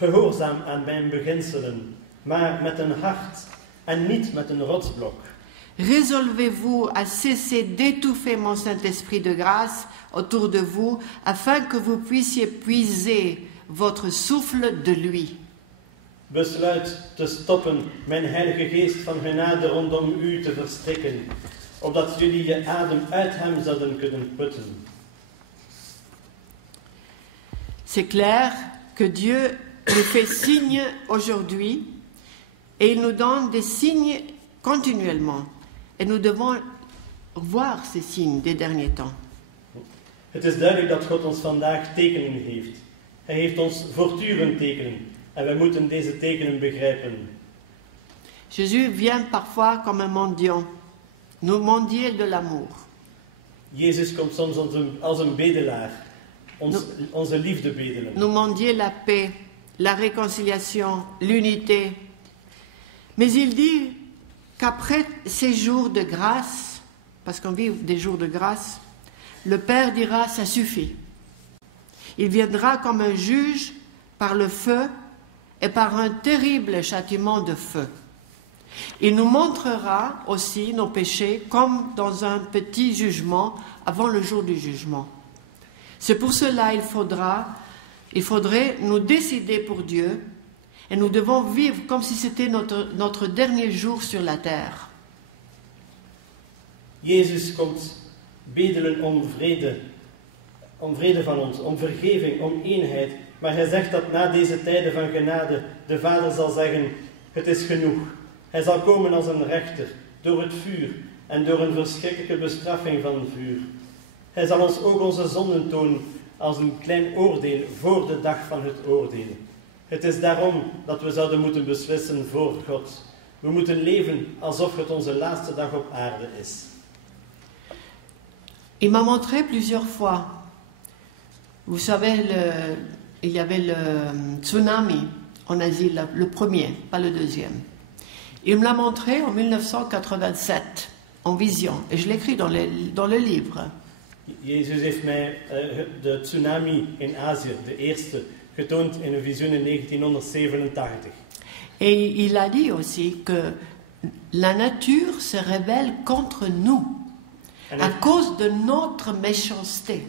gehoorzaam aan mijn beginselen, maar met een hart en niet met een rotsblok. Résolvez-vous à cesser d'étouffer mon Saint-Esprit de grâce autour de vous, afin que vous puissiez puiser votre souffle de lui. Besluit te stoppen mijn heilige geest van genade rondom u te verstrikken, opdat jullie je adem uit hem zouden kunnen putten. C'est clair que Dieu nous fait signe aujourd'hui et il nous donne des signes continuellement. Et nous devons voir ces signes des derniers temps. Het is duidelijk dat God ons vandaag tekenen geeft. Hij heeft ons voortdurend tekenen en wij moeten deze tekenen begrijpen. Jésus vient parfois comme un mendiant, nous mendier de l'amour. Jezus komt soms als een bedelaar, onze liefde bedelen. Nous mendier la paix, la réconciliation, l'unité. Mais il dit qu'après ces jours de grâce, parce qu'on vit des jours de grâce, le Père dira, ça suffit. Il viendra comme un juge par le feu et par un terrible châtiment de feu. Il nous montrera aussi nos péchés comme dans un petit jugement avant le jour du jugement. C'est pour cela il faudrait nous décider pour Dieu et nous devons vivre comme si c'était notre dernier jour sur la terre. Jezus komt bedelen om vrede van ons, om vergeving, om eenheid. Maar hij zegt dat na deze tijden van genade de Vader zal zeggen, het is genoeg. Hij zal komen als een rechter, door het vuur en door een verschrikkelijke bestraffing van vuur. Hij zal ons ook onze zonden tonen als een klein oordeel voor de dag van het oordeel. Het is daarom dat we zouden moeten beslissen voor God. We moeten leven alsof het onze laatste dag op aarde is. Il m'a montré plusieurs fois. Vous savez, il y avait le tsunami en Asie, le premier, pas le deuxième. Il me l'a montré en 1987, en vision, et je l'écris dans le livre. Jezus heeft mij de tsunami in Azië, de eerste, getoond in een visioen in 1987. Et il a dit aussi que la nature se rebelle contre nous à cause de notre méchanceté.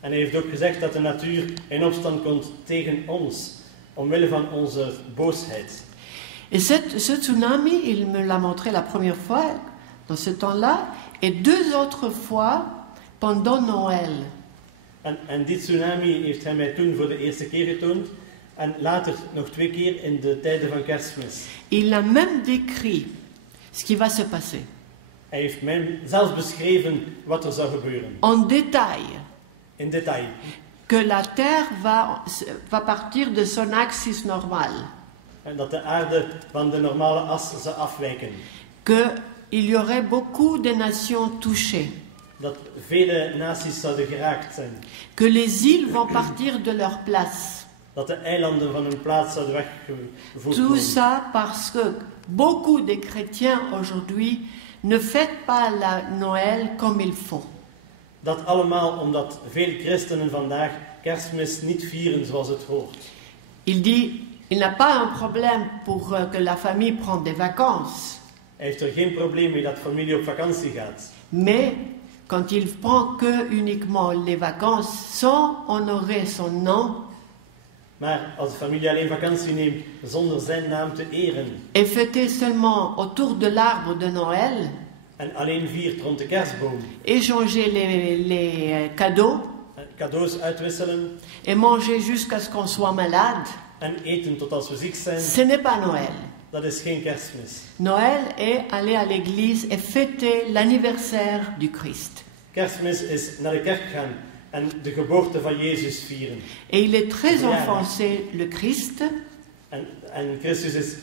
En hij heeft ook gezegd dat de natuur in opstand komt tegen ons, omwille van onze boosheid. Et ce tsunami, il me l'a montré la première fois, dans ce temps-là, et 2 autres fois pendant Noël. En die tsunami heeft hij mij toen voor de eerste keer getoond, en later nog 2 keer in de tijden van Kerstmis. Il a même décrit ce qui va se passer. Hij heeft mij zelfs beschreven wat er zou gebeuren. En détail. In detail. Que la Terre va partir de son axis normal. En dat de aarde van de normale as zou afwijken. Qu'il y aurait beaucoup de nations touchées. Dat vele naties zouden geraakt zijn. Que les îles vont partir de leur place. Dat de eilanden van hun plaats zouden weggevoerd Tout worden. ça parce que beaucoup de chrétiens aujourd'hui ne fêtent pas la Noël comme il faut. Dat allemaal omdat veel christenen vandaag Kerstmis niet vieren zoals het hoort. Il dit, il n'a pas un problème pour que la famille prenne des vacances. Hij heeft er geen probleem mee dat familie op vakantie gaat. Mais quand il prend que uniquement les vacances sans honorer son nom, Maar als de familie alleen vakantie neemt zonder zijn naam te eren et fêter seulement autour de l'arbre de Noël, en alleen viert rond de kerstboom, échanger les cadeaux cadeaus uitwisselen et manger jusqu'à ce qu'on soit malade, en eten tot als we ziek zijn, ce n'est pas Noël. dat is geen Kerstmis. Noël est aller à l'église et fêter l'anniversaire du Christ. Kerstmis is naar de kerk gaan en de geboorte van Jezus vieren. Et il est très offensé, le Christ. En Christus is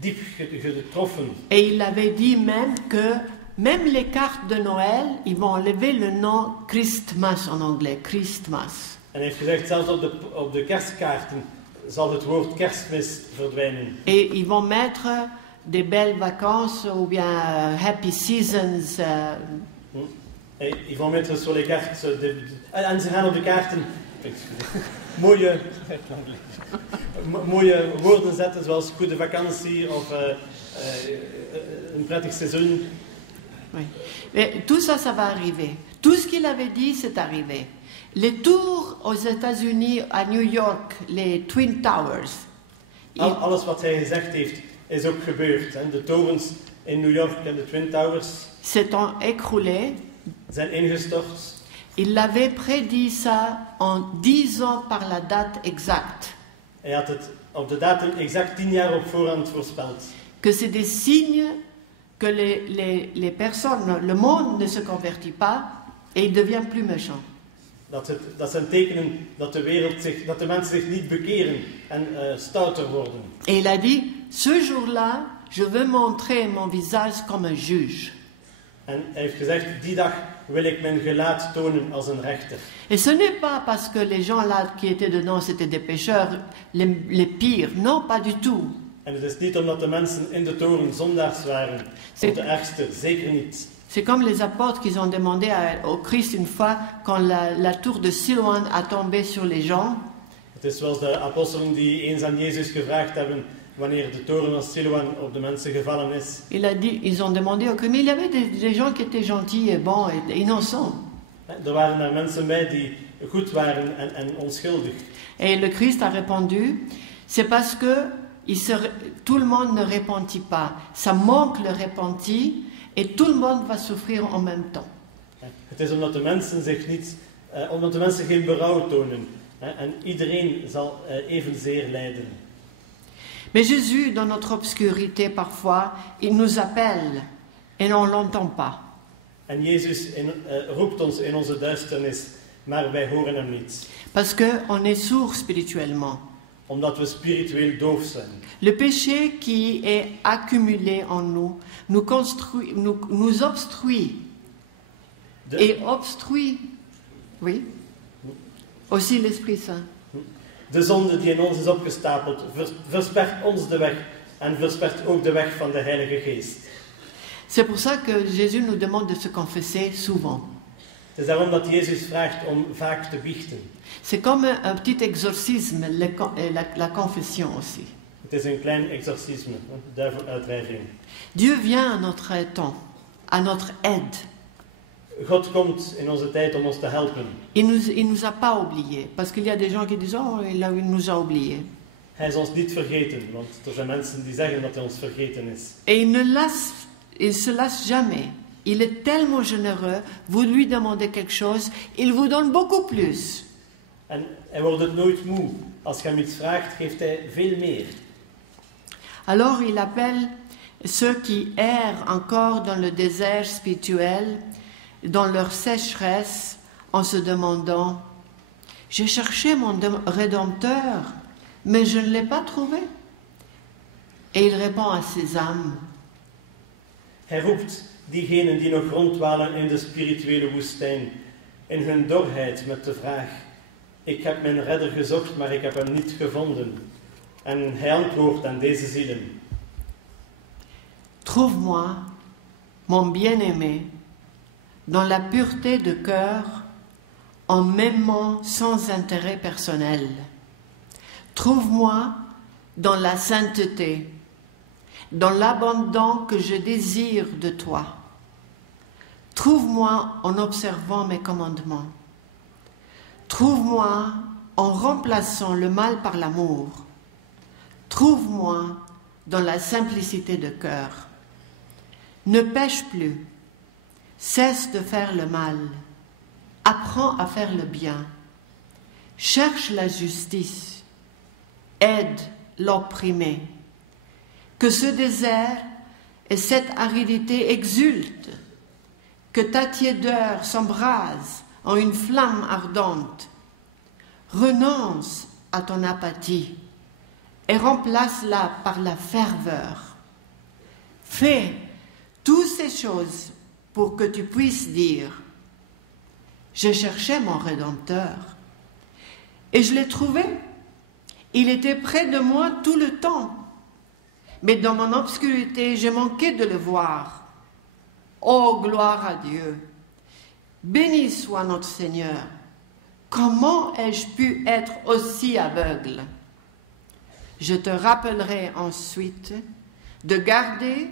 diep getroffen. Et il avait dit même que même les cartes de Noël, ils vont enlever le nom Christmas en anglais, Christmas. En hij heeft gezegd, zelfs op de kerstkaarten zal het woord kerstmis verdwijnen. Et ils vont mettre des belles vacances ou bien happy seasons. Ils vont mettre sur les cartes, en ze gaan op de kaarten, mooie woorden zetten zoals goede vakantie of een prettig seizoen. Oui. Mais tout ça, ça va arriver. Tout ce qu'il avait dit, c'est arrivé. Les tours aux États-Unis, à New York, les Twin Towers. Alles wat hij gezegd heeft, is ook gebeurd. Hè. De torens in New York en de Twin Towers s'étant écroulés. Zijn ingestort. Il avait prédit ça en 10 ans par la date exacte. Hij had het op de datum exact 10 jaar op voorhand voorspeld. Que c'est des signes que les personnes, le monde ne se convertit pas et il devient plus méchant. Dat zijn tekenen dat de mensen zich niet bekeren en stouter worden. Et il a dit, ce jour-là, je veux montrer mon visage comme un juge. En hij heeft gezegd, die dag wil ik mijn gelaat tonen als een rechter. Et ce n'est pas parce que les gens là qui étaient dedans, c'était des pécheurs, les pires. Non, pas du tout. En het is niet omdat de mensen in de toren zondaars waren, of de ergste, zeker niet. C'est comme les apôtres qui ont demandé au Christ une fois, quand la tour de Siloam a tombé sur les gens. Het is zoals de apostelen die eens aan Jezus gevraagd hebben, wanneer de toren van Siloam op de mensen gevallen is. Ils ont demandé au Christ, mais il y avait des gens qui étaient gentils et bons et innocents. Er waren daar mensen bij die goed waren en onschuldig. Et le Christ a répondu, c'est parce que tout le monde ne repentit pas. Ça manque le repenti et tout le monde va souffrir en même temps. Het is omdat de mensen geen berouw tonen. En iedereen zal evenzeer lijden. Mais Jésus, dans notre obscurité parfois, il nous appelle et on ne l'entend pas. En Jezus roept ons in onze duisternis, maar wij horen hem niet. Parce qu'on est sourd spirituellement. Omdat we spiritueel doof zijn. Le péché qui est accumulé en nous nous obstruit. Et obstruit, oui, aussi l'Esprit Saint. De zonde die in ons is opgestapeld, verspert ons de weg en verspert ook de weg van de Heilige Geest. C'est pour ça que Jésus nous demande de se confesser souvent. Het is daarom dat Jezus vraagt om vaak te biechten. C'est comme un petit exorcisme, la confession aussi. Het is een klein exorcisme, duiveluitdrijving. Dieu vient à notre temps, à notre aide. God komt in onze tijd om ons te helpen. Il nous a pas oubliés, parce qu'il y a des gens qui disent, oh, il nous a oubliés. Hij is ons niet vergeten, want er zijn mensen die zeggen dat hij ons vergeten is. Et il se lasse jamais. Il est tellement généreux, vous lui demandez quelque chose, il vous donne beaucoup plus. En hij wordt het nooit moe. Als je hem iets vraagt, geeft hij veel meer. Alors il appelle ceux qui errent encore dans le désert spirituel, dans leur sécheresse, en se demandant, j'ai cherché mon Rédempteur, mais je ne l'ai pas trouvé. Et il répond à ces âmes. Hij roept diegenen die nog rondwalen in de spirituele woestijn, in hun dorheid met de vraag, ik heb mijn redder gezocht, maar ik heb hem niet gevonden. En hij antwoordt aan deze zielen. Trouve-moi, mon bien-aimé, dans la pureté de cœur, en m'aimant sans intérêt personnel. Trouve-moi dans la sainteté, dans l'abandon que je désire de toi. Trouve-moi en observant mes commandements. Trouve-moi en remplaçant le mal par l'amour. Trouve-moi dans la simplicité de cœur. Ne pêche plus. Cesse de faire le mal. Apprends à faire le bien. Cherche la justice. Aide l'opprimé. Que ce désert et cette aridité exultent. Que ta tiédeur s'embrase en une flamme ardente. Renonce à ton apathie et remplace-la par la ferveur. Fais toutes ces choses pour que tu puisses dire « Je cherchais mon Rédempteur et je l'ai trouvé. Il était près de moi tout le temps. Mais dans mon obscurité, j'ai manqué de le voir. Oh, gloire à Dieu! Béni soit notre Seigneur! comment ai-je pu être aussi aveugle? Je te rappellerai ensuite de garder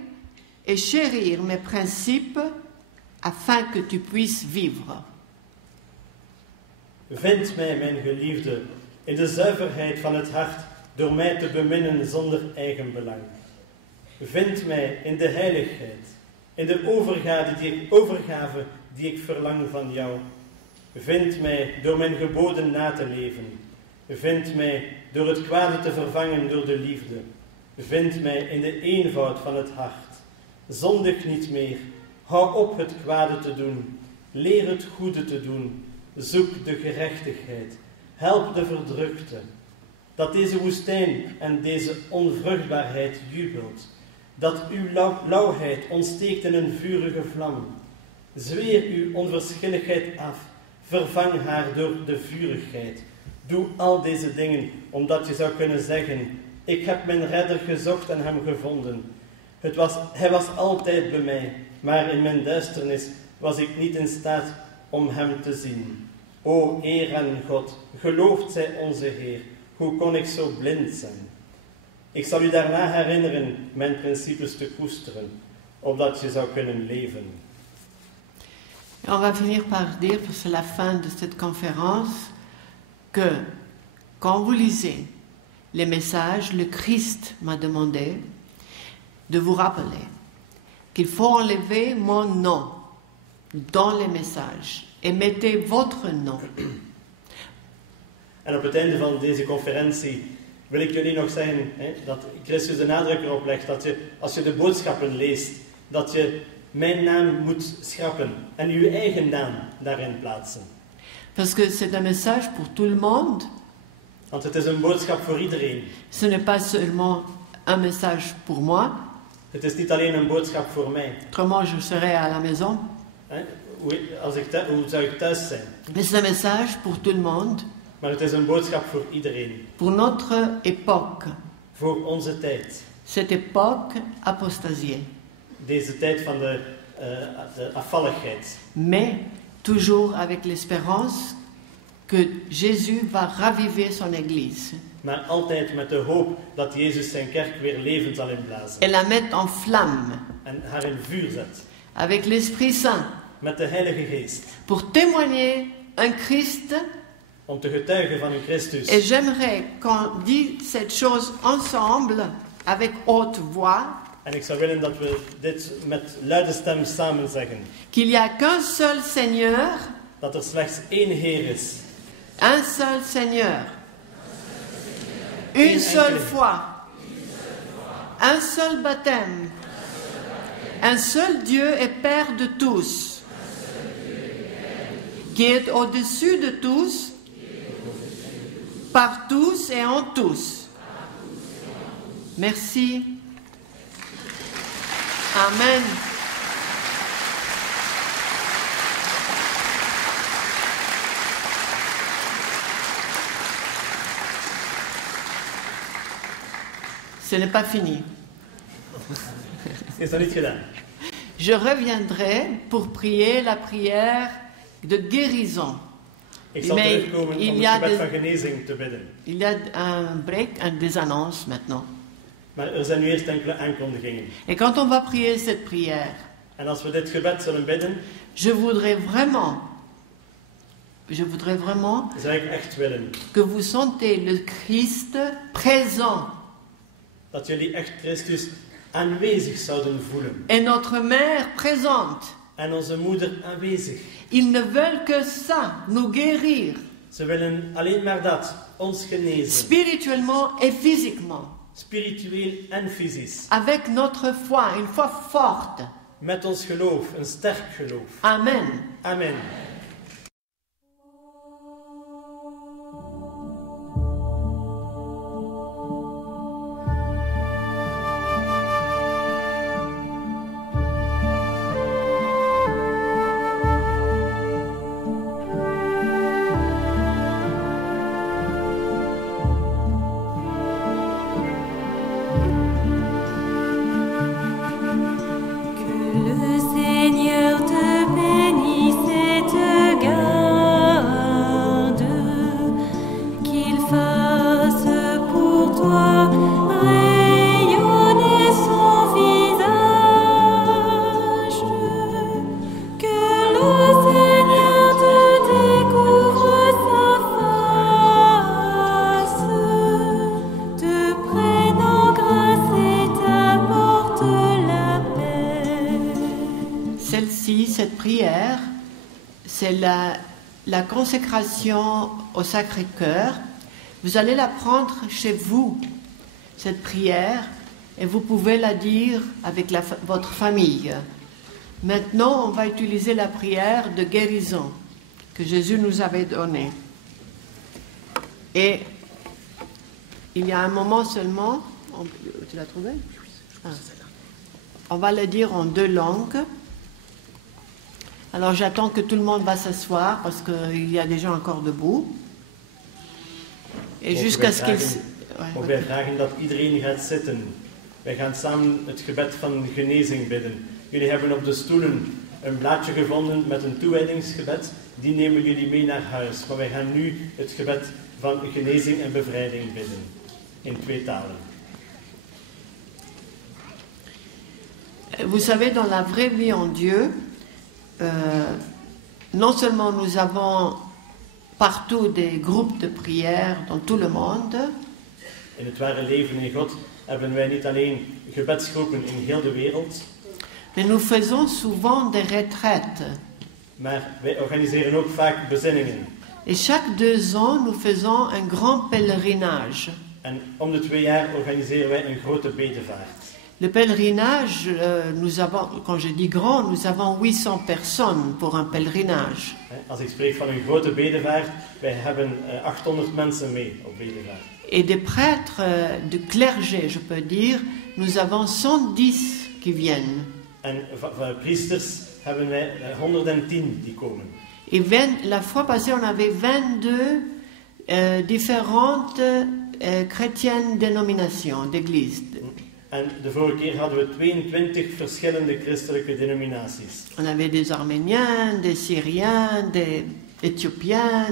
et chérir mes principes afin que tu puisses vivre. Vind mij, mijn geliefde, in de zuiverheid van het hart door mij te beminnen zonder eigenbelang. Vind mij in de heiligheid, in de overgave die ik verlang van jou. Vind mij door mijn geboden na te leven. Vind mij door het kwade te vervangen door de liefde. Vind mij in de eenvoud van het hart. Zondig niet meer. Hou op het kwade te doen. Leer het goede te doen. Zoek de gerechtigheid. Help de verdrukte. Dat deze woestijn en deze onvruchtbaarheid jubelt. Dat uw lauwheid ontsteekt in een vurige vlam. Zweer uw onverschilligheid af. Vervang haar door de vurigheid. Doe al deze dingen, omdat je zou kunnen zeggen: ik heb mijn redder gezocht en hem gevonden. Hij was altijd bij mij, maar in mijn duisternis was ik niet in staat om hem te zien. O eer aan God, geloofd zij onze Heer. Hoe kon ik zo blind zijn? Ik zal u daarna herinneren mijn principes te koesteren, opdat je zou kunnen leven. Et on va finir par dire, parce que c'est la fin de cette conférence, que quand vous lisez les messages, le Christ m'a demandé de vous rappeler qu'il faut enlever mon nom dans les messages et mettez votre nom. En op het einde van deze conferentie wil ik jullie nog zeggen dat Christus de nadruk erop legt dat je, als je de boodschappen leest, dat je mijn naam moet schrappen en uw eigen naam daarin plaatsen. Parce que c'est un message pour tout le monde. Want het is een boodschap voor iedereen. Ce n'est pas seulement un message pour moi. Het is niet alleen een boodschap voor mij. Autrement, je serais à la maison. Hoe zou ik thuis zijn? Mais c'est un message pour tout le monde. Maar het is een boodschap voor iedereen. Pour notre époque. Voor onze tijd. Cette époque apostasiée. Deze tijd van de afvalligheid. Mais toujours avec l'espérance que Jésus va raviver son Église. Maar altijd met de hoop dat Jezus zijn kerk weer levend zal inblazen. Et la mettre en flamme. En haar in vuur zet. Avec l'Esprit Saint. Met de Heilige Geest. Pour témoigner un Christ. Om te getuigen van een Christus. Et j'aimerais qu'on dise cette chose ensemble, avec haute voix. En ik zou willen dat we dit met luide stem samen zeggen. Qu'il n'y a qu'un seul Seigneur. Dat er slechts één Heer is. Un seul Seigneur. Une seule foi. Un seul baptême. Un seul Dieu et Père de tous. Qui est au-dessus de tous. Par tous et en tous. Merci. Amen. Ce n'est pas fini. Is dat niet gedaan? Je reviendrai pour prier la prière de guérison. Ik zal terugkomen om het gebed van genezing te bidden. Il y a un break, des annonces maintenant. Maar er zijn nu eerst enkele aankondigingen. Et quand on va prier cette prière, En als we dit gebed zullen bidden, je voudrais vraiment zou ik echt willen que vous sentez le Christ présent. Dat jullie echt Christus aanwezig zouden voelen. Et notre mère présente. En onze moeder aanwezig. Ils ne veulent que ça, nous guérir. Ze willen alleen maar dat, ons genezen. Spirituellement et physiquement. Spiritueel en fysisch. Avec notre foi, une foi forte. Met ons geloof, een sterk geloof. Amen. Amen. Le Seigneur te bénisse et te c'est la consécration au Sacré-Cœur. Vous allez la prendre chez vous, cette prière, et vous pouvez la dire avec votre famille. Maintenant, on va utiliser la prière de guérison que Jésus nous avait donnée. Et il y a un moment seulement, tu l'as trouvé ? Ah. On va le dire en 2 langues. Alors j'attends que tout le monde va s'asseoir parce qu'il y a des gens encore debout. Et jusqu'à ce qu'ils... Mogen wij vragen dat iedereen gaat zitten. Wij gaan samen het gebed van genezing bidden. Jullie hebben op de stoelen een blaadje gevonden met een toewijdingsgebed. Die nemen jullie mee naar huis. Maar wij gaan nu het gebed van genezing en bevrijding bidden. In 2 talen. Vous savez, dans la vraie vie en Dieu, non seulement nous avons partout des groupes de prière dans tout le monde, in het ware leven in God hebben wij niet alleen gebedsgroepen in heel de wereld, mais nous faisons souvent des retraites. Maar wij organiseren ook vaak bezinningen. Et chaque 2 ans, nous faisons un grand pèlerinage. En om de 2 jaar organiseren wij een grote bedevaart. Le pèlerinage, nous avons, quand je dis grand, nous avons 800 personnes pour un pèlerinage. Als ik spreek van een grote bedevaart, wij hebben 800 mensen mee op bedevaart. Et des prêtres de clergé, je peux dire, nous avons 110 qui viennent. En van priesters hebben wij 110 die komen. Et la fois passée, on avait 22 différentes chrétiennes dénominations d'églises. En de vorige keer hadden we 22 verschillende christelijke denominaties. On avait des Arméniens, des Syriens, des Éthiopiens,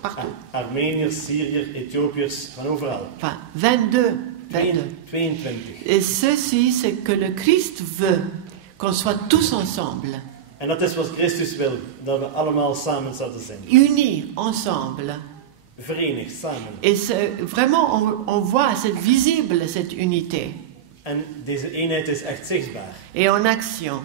partout. Armeniërs, Syriërs, Ethiopiërs, van overal. Enfin, 22. 22. Et ceci, c'est que le Christ veut qu'on soit tous ensemble. En dat is wat Christus wil, dat we allemaal samen zouden zijn. Unis ensemble. Verenigd, samen. Et vraiment, on voit, c'est visible, cette unité. En deze eenheid is echt zichtbaar. Et en action.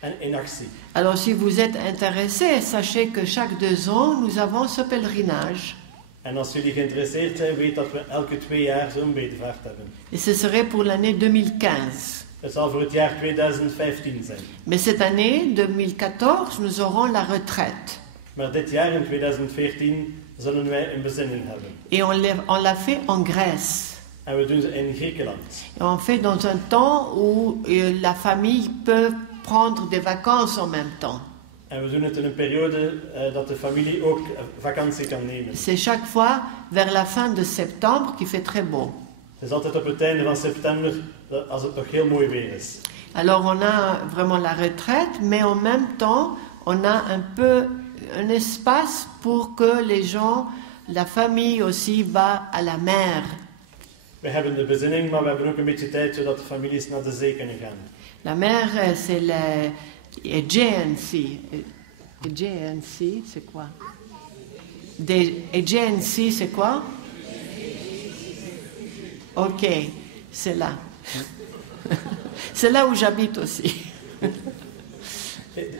En in actie. Alors si vous êtes intéressés, sachez que chaque 2 ans, nous avons ce pèlerinage. En als jullie geïnteresseerd zijn, weet dat we elke 2 jaar zo'n bedevaart hebben. Et ce serait pour l'année 2015. Het zal voor het jaar 2015 zijn. Mais cette année, 2014, nous aurons la retraite. Maar dit jaar, in 2014, zullen wij een bezinning hebben. Et on l'a fait en Grèce. En we doen ze in Griekenland. Et on fait dans un temps où la famille peut prendre des vacances en même temps. En we doen het in een periode dat de familie ook vakantie kan nemen. C'est chaque fois vers la fin de septembre qui fait très beau. Het is altijd op het einde van september, als het nog heel mooi weer is. Alors on a vraiment la retraite, mais en même temps, on a un espace pour que les gens, la famille aussi, va à la mer. We hebben de bezinning, maar we hebben ook een beetje tijd zodat de families naar de zee kunnen gaan. La mer, c'est le Aegean Sea. Aegean Sea, c'est quoi? Aegean Sea, c'est quoi? Ok, c'est là. C'est là où j'habite aussi.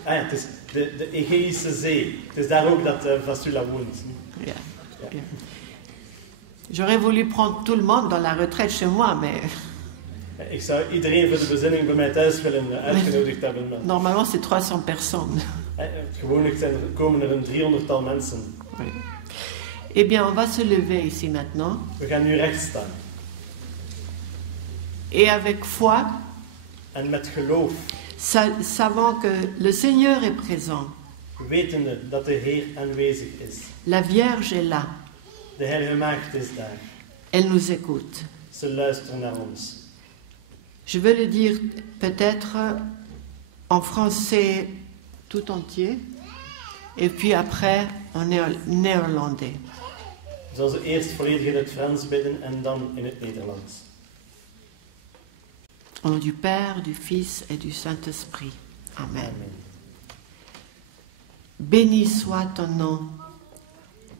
Ah ja, het is de Egeïsche Zee. Het is daar ook dat Vasula woont. Yeah. Yeah. J'aurais voulu prendre tout le monde dans la retraite chez moi, mais... Ik zou iedereen voor de bezinning bij mij thuis willen uitgenodigd hebben. Maar... Normalement, c'est 300 personnes. Gewoonlijk komen er een 300-tal mensen. Oui. Eh bien, on va se lever ici maintenant. We gaan nu recht staan. Et avec foi, en met geloof, savant que le Seigneur est présent. Wetende dat de Heer aanwezig is. La Vierge est là. De Heilige Maagd is daar. Elle nous écoute. Ze luisteren naar ons. Je vais le dire peut-être en français tout entier, et puis après en néerlandais. We zullen ze eerst volledig in het Frans bidden en dan in het Nederlands. Au nom du Père, du Fils et du Saint-Esprit. Amen. Amen. Béni soit ton nom,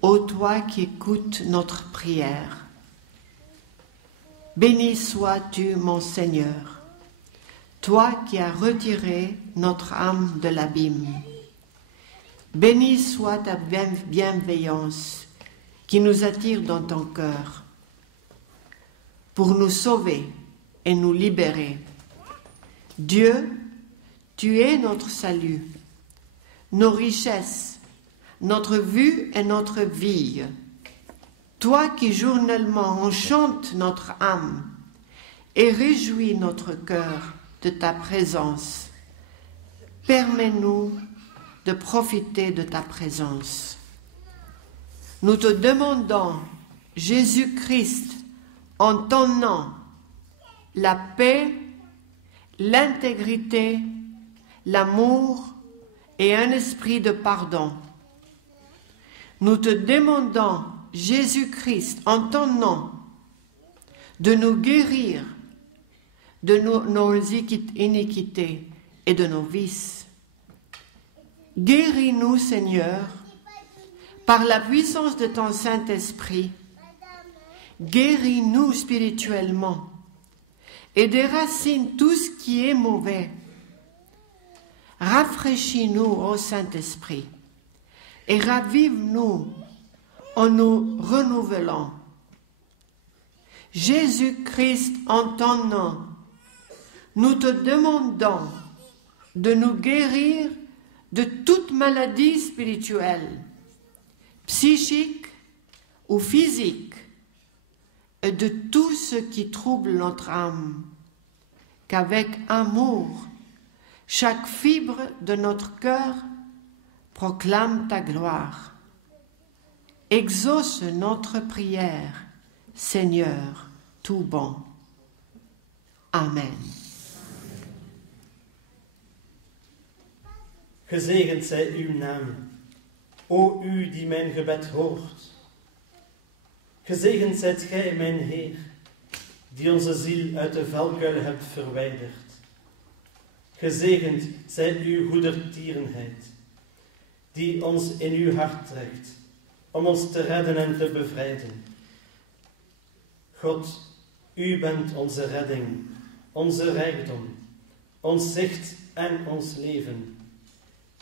ô toi qui écoutes notre prière. Béni sois-tu, mon Seigneur, toi qui as retiré notre âme de l'abîme. Bénie soit ta bienveillance qui nous attire dans ton cœur pour nous sauver et nous libérer. Dieu, tu es notre salut, nos richesses, notre vue et notre vie. Toi qui journellement enchantes notre âme et réjouis notre cœur de ta présence, permets-nous de profiter de ta présence. Nous te demandons, Jésus-Christ, en ton nom, la paix, l'intégrité, l'amour et un esprit de pardon. Nous te demandons, Jésus-Christ, en ton nom, de nous guérir de nos iniquités et de nos vices. Guéris-nous, Seigneur, par la puissance de ton Saint-Esprit. Guéris-nous spirituellement et déracine tout ce qui est mauvais. Rafraîchis-nous, ô Saint-Esprit, et ravive-nous en nous renouvelant. Jésus-Christ, en ton nom, nous te demandons de nous guérir de toute maladie spirituelle, psychique ou physique, et de tout ce qui trouble notre âme, qu'avec amour, chaque fibre de notre cœur proclame ta gloire. Exauce notre prière, Seigneur, tout bon. Amen. Gezegend zij uw naam, o u die mijn gebed hoort. Gezegend zijt gij, mijn Heer, die onze ziel uit de valkuil hebt verwijderd. Gezegend zij uw goedertierenheid, die ons in uw hart trekt, om ons te redden en te bevrijden. God, u bent onze redding, onze rijkdom, ons zicht en ons leven.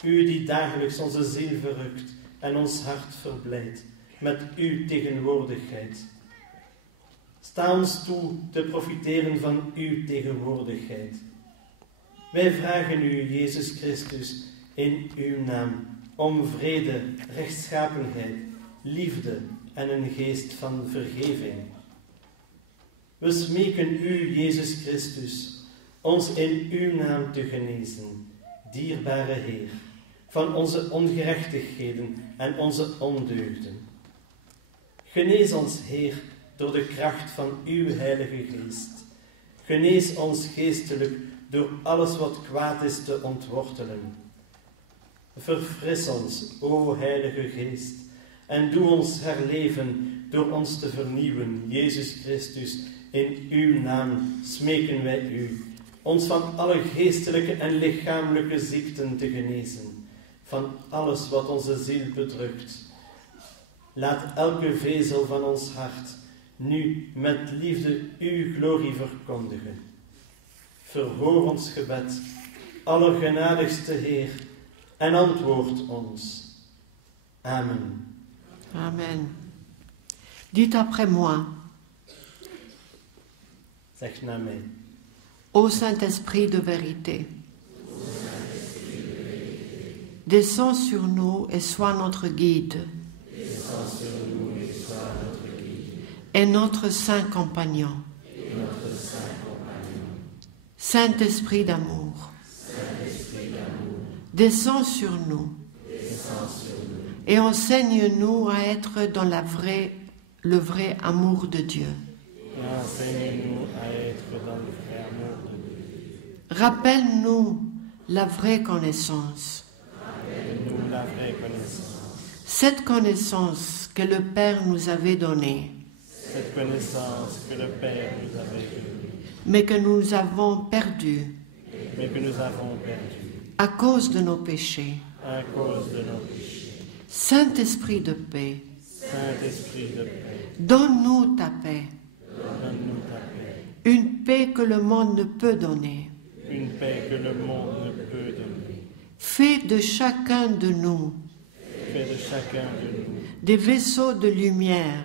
U die dagelijks onze ziel verrukt en ons hart verblijdt met uw tegenwoordigheid. Sta ons toe te profiteren van uw tegenwoordigheid. Wij vragen u, Jezus Christus, in uw naam, om vrede, rechtschapenheid, liefde en een geest van vergeving. We smeken u, Jezus Christus, ons in uw naam te genezen, dierbare Heer, van onze ongerechtigheden en onze ondeugden. Genees ons, Heer, door de kracht van uw Heilige Geest. Genees ons geestelijk door alles wat kwaad is te ontwortelen. Verfris ons, o Heilige Geest, en doe ons herleven door ons te vernieuwen, Jezus Christus. In uw naam smeken wij u, ons van alle geestelijke en lichamelijke ziekten te genezen, van alles wat onze ziel bedrukt. Laat elke vezel van ons hart nu met liefde uw glorie verkondigen. Verhoor ons gebed, allergenadigste Heer, en antwoord ons. Amen. Amen. Dites après moi. Zeg na mij. Ô Saint-Esprit de vérité, descends sur nous et sois notre guide. Et notre saint compagnon. Saint-Esprit d'amour, descends sur nous et enseigne-nous à être dans le vrai amour de Dieu. Enseigne-nous à être dans le vrai amour de Dieu. Rappelle-nous la vraie connaissance. Rappelle-nous la vraie connaissance. Cette connaissance que le Père nous avait donnée. Cette connaissance que le Père nous avait donnée. Mais que nous avons perdue. Mais que nous avons perdue. À cause de nos péchés. À cause de nos péchés. Saint-Esprit de paix. Saint-Esprit de paix. Donne-nous ta paix. Donne-nous ta paix. Une paix que le monde ne peut donner. Une paix que le monde ne peut donner. Fais de chacun de nous fait de chacun de nous des vaisseaux de lumière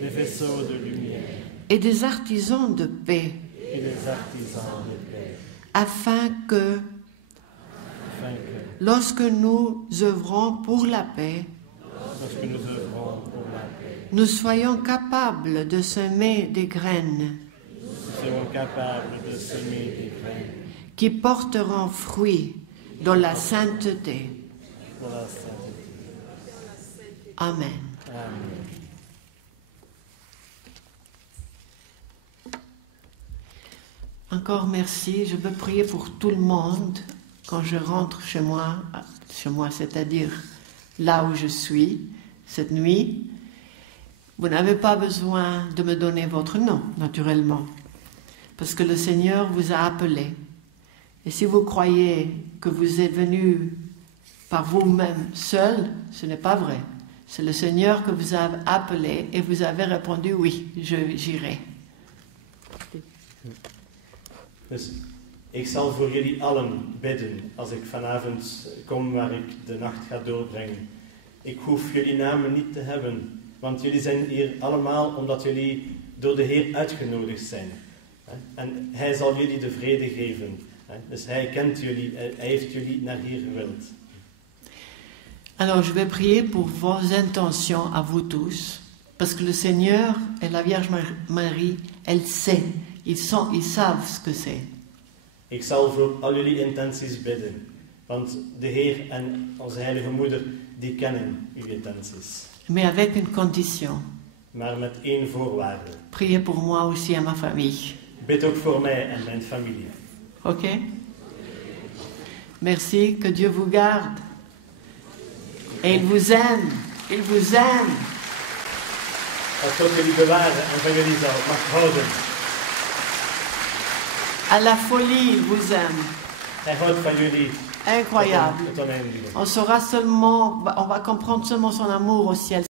des vaisseaux de lumière et des artisans de paix, et des artisans de paix, afin que, afin que, lorsque nous œuvrons pour la paix, lorsque nous œuvrons pour la paix, nous soyons capables de semer des graines nous serons capables de semer des graines qui porteront fruit dans la sainteté. pour la sainteté. Amen. Amen. Encore merci. Je veux prier pour tout le monde quand je rentre chez moi, c'est-à-dire là où je suis, cette nuit. Vous n'avez pas besoin de me donner votre nom, naturellement, parce que le Seigneur vous a appelé. Et si vous croyez que vous êtes venu par vous-même seul, ce n'est pas vrai. C'est le Seigneur que vous a appelé et vous avez répondu oui, j'irai. Dus ik zal voor jullie allen bidden als ik vanavond kom waar ik de nacht ga doorbrengen. Ik hoef jullie namen niet te hebben, want jullie zijn hier allemaal omdat jullie door de Heer uitgenodigd zijn. En Hij zal jullie de vrede geven. Dus Hij kent jullie, Hij heeft jullie naar hier gewild. Alors je vais prier pour vos intentions à vous tous, parce que le Seigneur et la Vierge Marie, elle sait, ils savent ce que c'est. Ik zal voor al jullie intenties bidden, want de Heer en onze Heilige Moeder, die kennen jullie intenties. Mais avec une condition. Maar met één voorwaarde. Priez pour moi aussi et ma famille. Bid ook voor mij en mijn familie. Ok? Merci, que Dieu vous garde. Et il vous aime. Il vous aime. Dat God jullie bewaren en van jullie mag houden. À la folie, il vous aime. Hij houdt van jullie. Incroyable. Tot oneindige. On va comprendre seulement son amour au ciel.